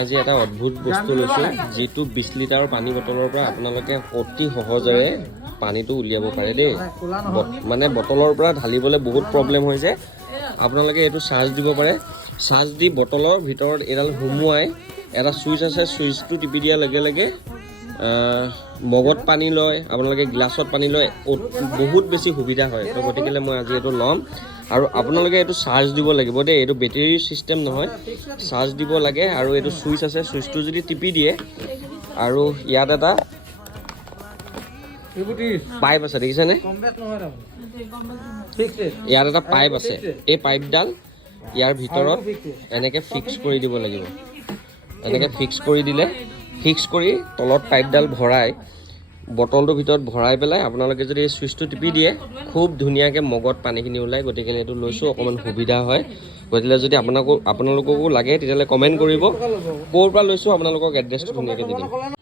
আজি এটা অদ্ভুত বস্তু লৈছোঁ যিটো 20 লিটাৰৰ পানী বটলৰ পৰা আপোনালোকে অতি সহজেৰে পানীটো উলিয়াব পাৰে দেই। মানে বটলৰ পৰা ঢালিবলৈ বহুত প্ৰব্লেম হৈ যায়। আপোনালোকে এইটো চাৰ্জ দিব পাৰে। চাৰ্জ দি বটলৰ ভিতৰত এডাল সুমুৱাই এটা চুইচ আছে, চুইচটো টিপি দিয়াৰ লগে লগে মগত পানী লয়, আপোনালোকে গ্লাছত পানী লয়, বহুত বেছি সুবিধা হয়। তো গতিকে মই আজি এইটো ল'ম আৰু আপোনালোকে এইটো চাৰ্জ দিব লাগিব দেই। এইটো বেটেৰী চিষ্টেম নহয়, চাৰ্জ দিব লাগে। আৰু এইটো চুইচ আছে, চুইচটো যদি টিপি দিয়ে আৰু ইয়াত এটা পাইপ আছে, দেখিছেনে? ইয়াত এটা পাইপ আছে, এই পাইপডাল ইয়াৰ ভিতৰত এনেকৈ ফিক্স কৰি দিব লাগিব। এনেকৈ ফিক্স কৰি দিলে, ফিক্স কৰি তলত পাইপডাল ভৰাই বটলটোৰ ভিতৰত ভৰাই পেলাই আপোনালোকে যদি এই চুইচটো টিপি দিয়ে খুব ধুনীয়াকৈ মগত পানীখিনি ওলায়। গতিকে এইটো লৈছোঁ, অকণমান সুবিধা হয়। গতিকে যদি আপোনালোককো লাগে তেতিয়াহ'লে কমেণ্ট কৰিব, ক'ৰ পৰা লৈছোঁ আপোনালোকক এড্ৰেছটো ধুনীয়াকৈ দি দিম।